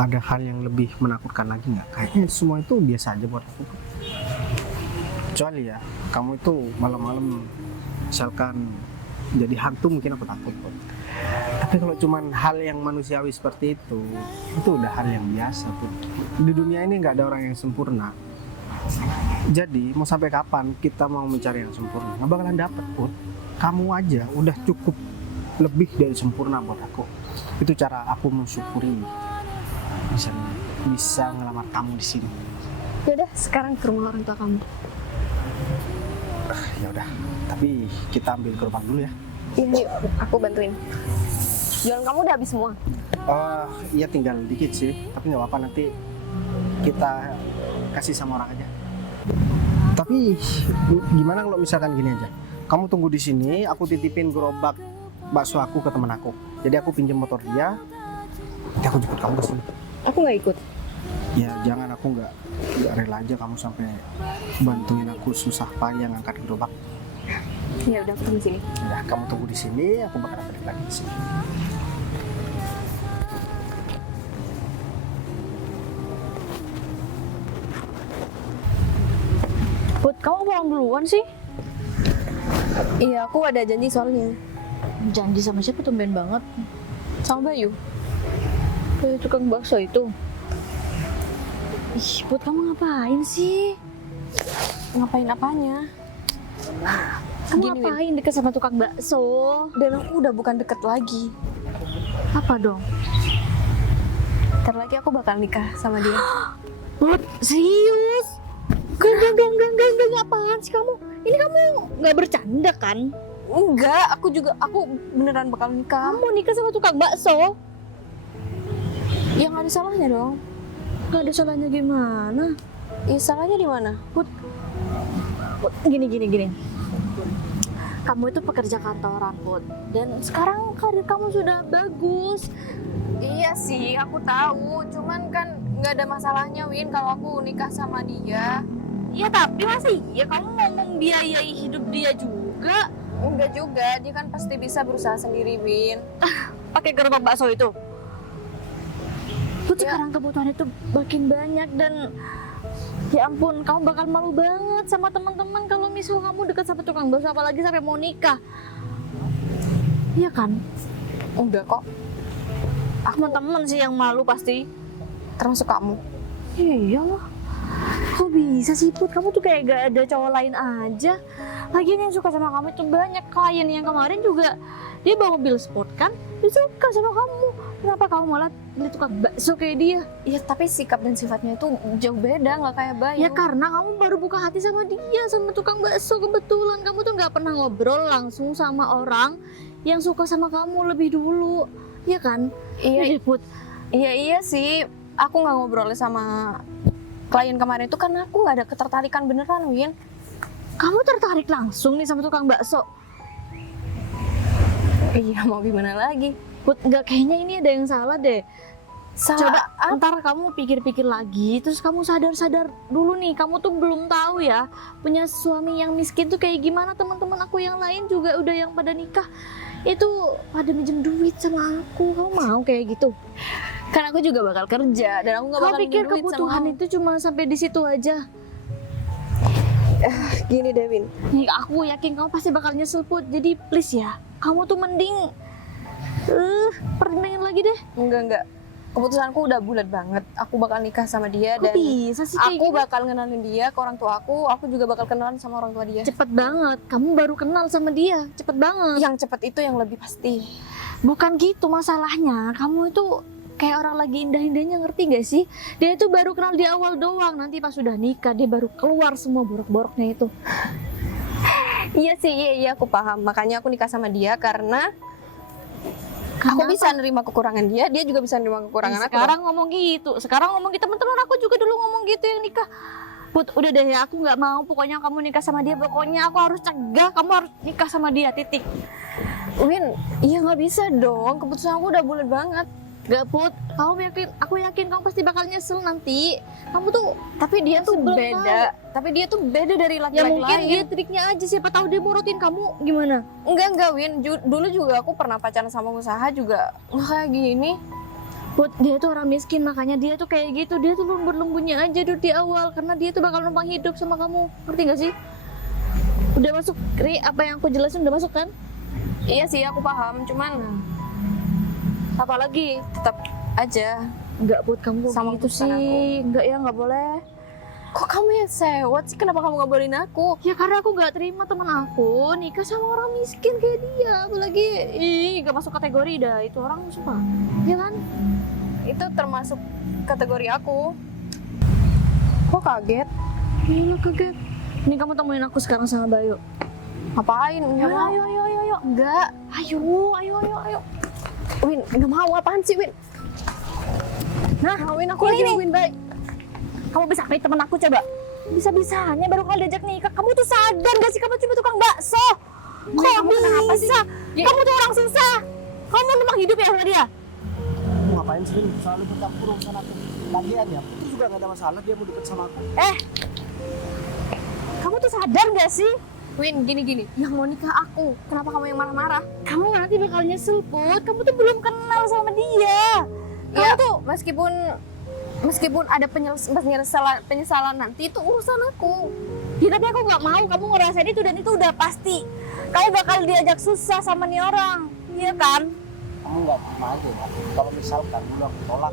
Ada hal yang lebih menakutkan lagi nggak? Kayaknya semua itu biasa aja buat aku. Kecuali ya, kamu itu malam-malam misalkan jadi hantu, mungkin aku takut. Tapi kalau cuman hal yang manusiawi seperti itu udah hal yang biasa, Put. Di dunia ini nggak ada orang yang sempurna. Jadi mau sampai kapan kita mau mencari yang sempurna? Nggak bakalan dapet, Put. Kamu aja udah cukup lebih dari sempurna buat aku. Itu cara aku mensyukuri bisa ngelamar kamu di sini. Yaudah, sekarang ke rumah orang tua kamu. Ya udah, tapi kita ambil gerobak dulu ya. Iya, yuk, aku bantuin. Jualan kamu udah habis semua? Iya, tinggal dikit sih, tapi nggak apa-apa, nanti kita kasih sama orang aja. Tapi gimana kalau misalkan gini aja? Kamu tunggu di sini, aku titipin gerobak bakso aku ke temen aku. Jadi aku pinjam motor dia, nanti aku jemput kamu ke sini. Aku nggak ikut. Ya jangan, aku nggak rela aja kamu sampai bantuin aku susah payah ngangkat gerobak. Ya udah, aku tunggu sini. Udah, kamu tunggu di sini, aku bakal balik lagi di sini. Put, kamu pulang duluan sih? Iya, aku ada janji soalnya. Janji sama siapa, tumben banget. Sama Bayu. Bayu tukang bakso itu. Ih, Put, kamu ngapain sih? Ngapain apanya? Kamu Gini, ngapain deket sama tukang bakso? Dan aku udah bukan deket lagi. Apa dong? Ntar lagi aku bakal nikah sama dia. Put, serius? Gak, apaan sih kamu? Ini kamu nggak bercanda kan? Enggak, aku beneran bakal nikah. Kamu nikah sama tukang bakso? Ya nggak ada salahnya dong. Gak ada salahnya gimana? Ya salahnya di mana? Gini. Kamu itu pekerja kantoran, Put. Dan sekarang karir kamu sudah bagus. Iya sih, aku tahu. Cuman kan nggak ada masalahnya, Win, kalau aku nikah sama dia. Ya tapi masih iya kamu ngomong biayai hidup dia juga. Enggak juga, dia kan pasti bisa berusaha sendiri, Win. Pakai gerobak bakso itu. Put, Ya. sekarang kebutuhan itu makin banyak dan ya ampun, kamu bakal malu banget sama teman-teman kalau misal kamu dekat sama tukang bakso, apalagi sampai mau nikah. Iya kan? Enggak kok, Teman-teman sih yang malu pasti. termasuk kamu. Iyalah. Kok bisa sih, Put? Kamu tuh kayak gak ada cowok lain aja. Lagian yang suka sama kamu itu banyak. Klien yang kemarin juga dia bawa mobil sport kan, dia suka sama kamu. Kenapa kamu malah beli tukang bakso kayak dia? Ya tapi sikap dan sifatnya itu jauh beda, nggak kayak Bayu. Ya karena kamu baru buka hati sama dia, sama tukang bakso. Kebetulan kamu tuh nggak pernah ngobrol langsung sama orang yang suka sama kamu lebih dulu. Ya kan? Iya, Iya, Put. iya sih. Aku nggak ngobrol sama klien kemarin itu karena aku nggak ada ketertarikan beneran, Win. Kamu tertarik langsung nih sama tukang bakso? Iya, mau gimana lagi? Put, nggak, kayaknya ini ada yang salah deh. Coba Salah ntar kamu pikir-pikir lagi, terus kamu sadar-sadar dulu nih, kamu tuh belum tahu ya punya suami yang miskin tuh kayak gimana. Teman-teman aku yang lain juga udah yang pada nikah itu pada minjem duit sama aku. Kamu mau kayak gitu? kan aku juga bakal kerja dan aku nggak Kamu bakal pikir minjem duit sama kebutuhan kamu. itu cuma sampai di situ aja? Gini deh, Win. Nih, aku yakin kamu pasti bakal nyesel, Put. Jadi please ya, kamu tuh mending pertimbangin lagi deh. Enggak. Keputusanku udah bulat banget. Aku bakal nikah sama dia Kok dan bisa sih kayak aku gini? bakal ngenalin dia ke orang tua aku juga bakal kenalan sama orang tua dia. Cepet banget, kamu baru kenal sama dia, cepet banget. Yang cepet itu yang lebih pasti. Bukan gitu masalahnya, kamu itu kayak orang lagi indah-indahnya, ngerti gak sih? Dia itu baru kenal di awal doang, nanti pas sudah nikah dia baru keluar semua borok-boroknya itu. Iya sih, iya aku paham. Makanya aku nikah sama dia karena aku Kenapa? bisa nerima kekurangan dia juga bisa nerima kekurangan aku. Sekarang ngomong gitu, sekarang ngomong gitu. Teman-teman aku juga dulu ngomong gitu yang nikah. Put, udah deh ya, aku nggak mau pokoknya kamu nikah sama dia. Pokoknya aku harus cegah kamu harus nikah sama dia, titik. Win, iya nggak bisa dong. Keputusan aku udah bulat banget. Gak, Put, aku yakin kamu pasti bakal nyesel nanti. Kamu tuh, Tapi dia tuh belum beda. Tapi dia tuh beda dari ya laki-laki mungkin lain. dia triknya aja, siapa tahu dia morotin kamu gimana? Enggak Win. Dulu juga aku pernah pacaran sama usaha juga nggak kayak gini. Put, dia tuh orang miskin, makanya dia tuh kayak gitu. Dia tuh lembur-lemburnya aja dulu di awal, karena dia tuh bakal numpang hidup sama kamu. Ngerti gak sih? Udah masuk, Ri, apa yang aku jelasin udah masuk kan? Iya sih, aku paham. Cuman apalagi tetap aja. Enggak, Put, kamu kok Sama gitu keputusan sih. Enggak ya, nggak boleh. Kok kamu yang sewot sih? Kenapa kamu nggak bolehin aku? Ya karena aku nggak terima teman aku nikah sama orang miskin kayak dia. Apalagi, nggak masuk kategori dah. Itu orang suka. Ya kan? Itu termasuk kategori aku. Kok kaget? Iya, kaget. Ini kamu temuin aku sekarang sama Bayu. Ngapain? Nggak mau. Ayo. Enggak. Ayo. Win, nggak mau. Apaan sih, Win? Nah, Win, aku lagi nungguin baik. Kamu bisa kayak teman aku coba. Bisa-bisanya baru kali diajak nikah. Kamu tuh sadar gak sih kamu cuma tukang bakso? Kok kamu kenapa sih? bisa? Kamu tuh orang susah. Kamu numpang hidup ya sama dia? Kamu ngapain sih, Vin? Selalu bercampur urusan aku. Lagian ya, itu juga gak ada masalah dia mau deket sama aku. Kamu tuh sadar gak sih? Win, gini. Yang mau nikah aku. Kenapa kamu yang marah-marah? Kamu nanti bakal nyesel, Put. Kamu tuh belum kenal sama dia. Kamu tuh meskipun ada penyesalan nanti itu urusan aku. Ya tapi aku nggak mau kamu ngerasain itu, dan itu udah pasti. Kamu bakal diajak susah sama nih orang. Iya kan? Kamu gak terima aja ya. Kalau misalkan dulu aku tolak,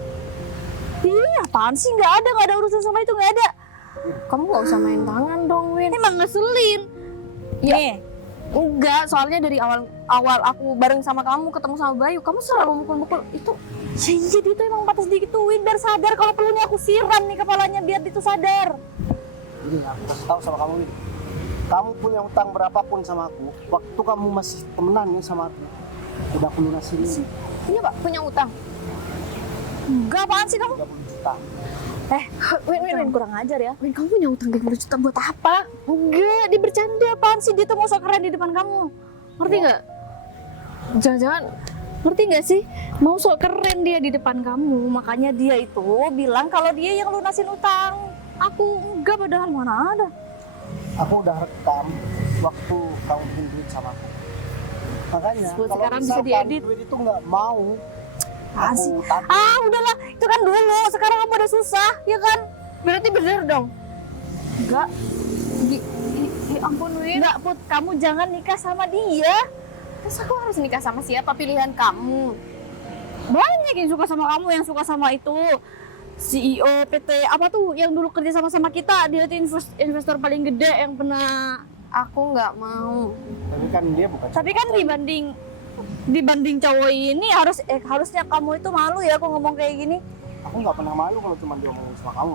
Iya, apaan sih? Nggak ada urusan sama itu, nggak ada. Kamu gak usah main tangan dong, Win. Emang ngeselin. Ya. Nih, Enggak, soalnya dari awal aku bareng sama kamu ketemu sama Bayu, kamu selalu mukul-mukul itu. ya iya, dia tuh emang pantas digituin biar sadar. Kalau perlunya aku siram nih kepalanya biar dia tuh sadar. ini aku kasih tahu sama kamu, Vin. kamu punya utang berapapun sama aku, waktu kamu masih temenan nih sama aku, udah aku lunasin ini Punya Pak, punya utang. Enggak, apaan sih kamu? 30 juta. Win, kurang ajar ya. Win, kamu punya utang 30 juta buat apa? Enggak, dia bercanda. Apaan sih? Dia tuh mau sok keren di depan kamu. Ngerti nggak? Jangan-jangan, ngerti nggak sih? Mau sok keren dia di depan kamu. Makanya dia itu bilang kalau dia yang lunasin utang. Aku enggak, padahal mana ada. Aku udah rekam waktu kamu pinjam duit sama aku. Makanya Buat kalau sekarang bisa misalkan diedit. duit itu nggak mau, Apaan sih? aku tagih. Ah, udahlah. Itu kan dulu. Sekarang kamu udah susah, ya kan? Berarti bener dong. Enggak. Ya ampun Win. Enggak, Put. Kamu jangan nikah sama dia. Terus aku harus nikah sama siapa? Pilihan kamu. Banyak yang suka sama kamu, yang suka sama itu CEO PT apa tuh yang dulu kerja sama kita. Dia tuh investor paling gede yang pernah. Aku nggak mau. Tapi kan dia bukan. Tapi kan dibanding cowok ini harusnya kamu itu malu ya aku ngomong kayak gini. Aku nggak pernah malu kalau cuma diomongin sama kamu.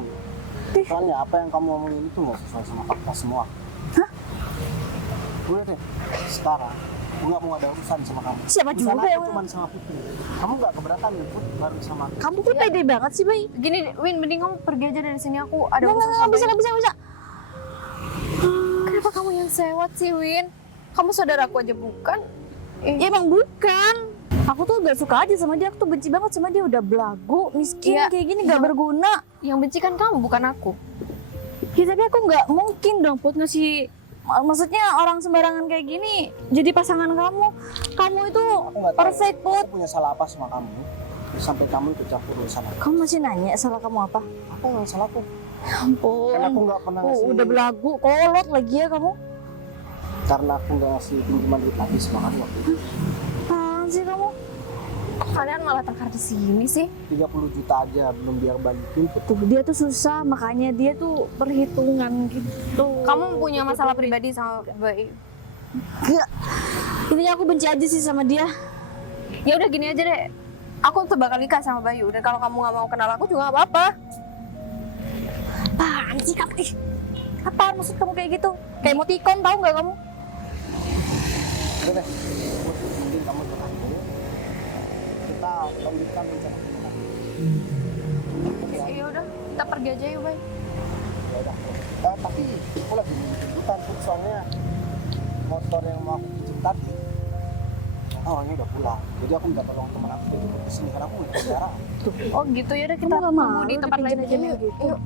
Soalnya apa yang kamu omongin itu nggak sesuai sama fakta semua. Hah? Udah deh, sekarang aku nggak mau ada urusan sama kamu. Siapa Urusan juga yang aku cuma sama Putri. Kamu nggak keberatan nih Put baru sama aku. kamu tuh pede banget sih, Bay. Gini, Win, mending kamu pergi aja dari sini. Aku ada urusan Nggak sama bisa, Bayu. nggak bisa. Kenapa kamu yang sewot sih, Win? Kamu saudaraku aja bukan? Ya emang bukan. Aku tuh gak suka aja sama dia, aku tuh benci banget sama dia. Udah belagu, miskin Iya. kayak gini, gak berguna. Yang benci kan kamu, bukan aku. Ya tapi aku gak mungkin dong Put ngasih, maksudnya orang sembarangan kayak gini jadi pasangan kamu. Kamu itu Aku nggak tahu. perfect Put. Aku punya salah apa sama kamu? Sampai kamu ikut campur urusan aku. Kamu masih nanya salah kamu apa? Aku nggak salah aku. Ampun. Karena aku nggak pernah ngasih. Udah belagu, kolot lagi ya kamu. Karena aku nggak ngasih pinjaman duit lagi sama kamu waktu itu. Apaan sih kamu? Kok kalian malah tengkar di sini sih? 30 juta aja belum dia balikin. Tuh, dia tuh susah, makanya dia tuh perhitungan gitu. Kamu punya masalah pribadi sama Bayu. Gak. Intinya aku benci aja sih sama dia. Ya udah gini aja deh. Aku tuh bakal nikah sama Bayu. Dan kalau kamu nggak mau kenal aku juga nggak apa-apa. Apaan sih kamu? Ih, apaan maksud kamu kayak gitu? Kayak emoticon tahu nggak kamu? Udah deh, mungkin kamu tenang dulu. Kita lanjutkan rencana kita. Ya udah, kita pergi aja yuk, Bay. Ya udah. Tapi aku lagi tuntutan tuh soalnya motor yang mau aku pinjam tadi orangnya udah pulang. Jadi aku minta tolong teman aku untuk ke sini karena aku udah bicara. Oh gitu, ya udah kita Kamu nggak tunggu mau di tempat lain aja dipinjemin yuk. gitu? Yuk.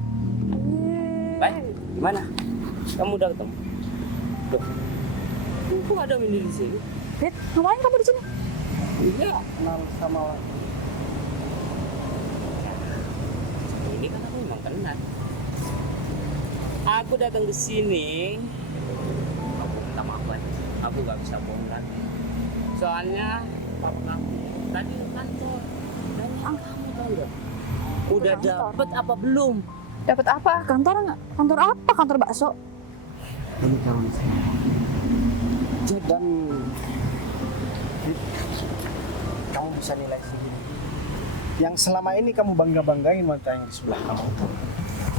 Baik, gimana? Kamu udah ketemu? Loh, kok ada Windy di sini? Fit, ngapain kamu di sini? Iya, Kenal sama orang. ini kan aku memang kenal. Aku datang ke sini. Aku minta maaf, Bay. Aku gak bisa bohong lagi. Soalnya kamu tadi ke kantor. Dan kamu tahu nggak? Udah Kantor. dapet apa belum? Dapat apa? Kantor nggak? Kantor apa? Kantor bakso? Ini kamu di sini. Dan kamu bisa nilai sendiri. Yang selama ini kamu bangga-banggain wanita yang di sebelah kamu.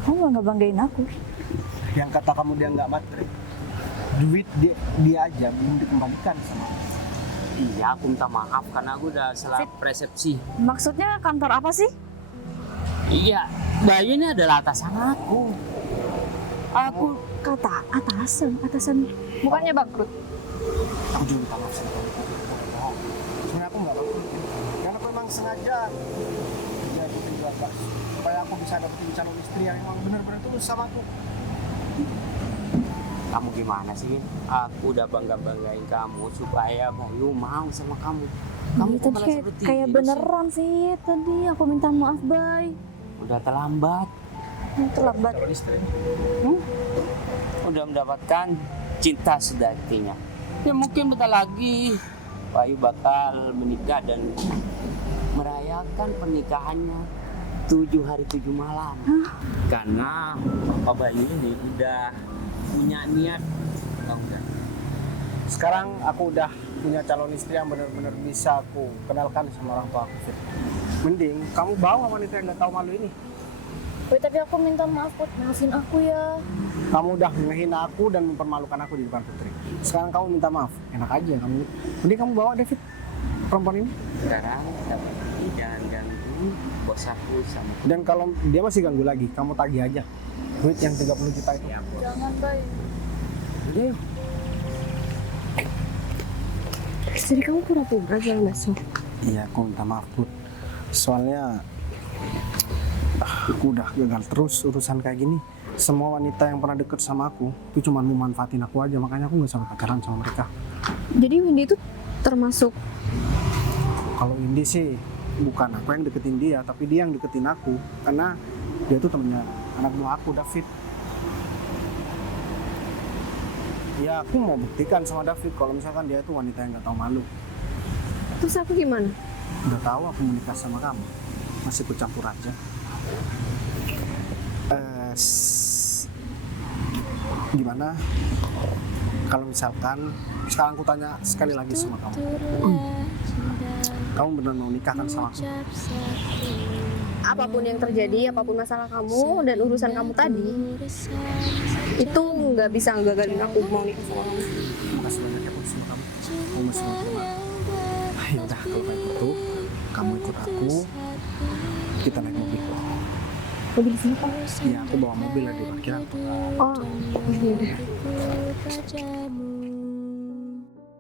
Kamu nggak banggain aku? Yang kata kamu dia nggak matre. Duit dia aja belum dikembalikan sama kamu. Iya, aku minta maaf karena aku udah salah persepsi. Maksudnya kantor apa sih? Iya, Bayu ini adalah atasan aku. Aku kata atasan. Bukannya bangkrut. Aku juga minta maaf sama kamu. Sebenarnya aku nggak bangkrut. Karena aku memang sengaja kerja di penjual bakso supaya aku bisa dapetin calon istri yang memang benar-benar tulus sama aku. Kamu gimana sih? Aku udah banggain kamu supaya Bayu mau sama kamu. Kamu Iya, kok tadi malah kayak, seperti kayak ini beneran sih tadi. Aku minta maaf, Bay. sih? Udah terlambat. Terlambat. Calon istri. Udah mendapatkan cinta sejatinya. Ya mungkin bentar lagi Bayu bakal menikah dan merayakan pernikahannya 7 hari 7 malam. Karena Pak Bayu ini udah punya niat. Tahu nggak? Sekarang aku udah punya calon istri yang benar-benar bisa aku kenalkan sama orang tua aku. Fit. Mending kamu bawa wanita yang nggak tahu malu ini. Woi, tapi aku minta maaf Put, maafin aku ya. Kamu udah ngehina aku dan mempermalukan aku di depan Putri. Sekarang kamu minta maaf. Enak aja kamu. Mending kamu bawa David, perempuan ini. Sekarang jangan ganggu bos aku sama Dan kalau dia masih ganggu lagi, kamu tagih aja duit yang 30 juta itu. ya bos. Jangan, Bay. Udah yuk. Jadi kamu pura-pura jualan bakso? Iya, aku minta maaf Put. Soalnya aku udah gagal terus urusan kayak gini. Semua wanita yang pernah deket sama aku itu cuma mau manfaatin aku aja, makanya aku nggak sampai pacaran sama mereka. Jadi Windy itu termasuk Kalau Indi sih bukan aku yang deketin dia, tapi dia yang deketin aku karena dia tuh temennya anak buah aku, David. Ya aku mau buktikan sama David kalau misalkan dia itu wanita yang nggak tahu malu. terus aku gimana? Udah tahu aku menikah sama kamu, masih ikut campur aja. Gimana kalau misalkan sekarang aku tanya sekali lagi sama kamu, kamu benar mau nikah kan sama aku? Apapun yang terjadi, apapun masalah kamu dan urusan kamu tadi, itu nggak bisa nggagalin aku mau nikah sama kamu. Terima kasih banyak ya Put sama kamu. Kamu masih mau terima. Ya udah kalau kayak gitu, kamu ikut aku, kita naik mobil. Mobil siapa? Iya, aku bawa mobil lah di parkiran. Oh, iya. Padamu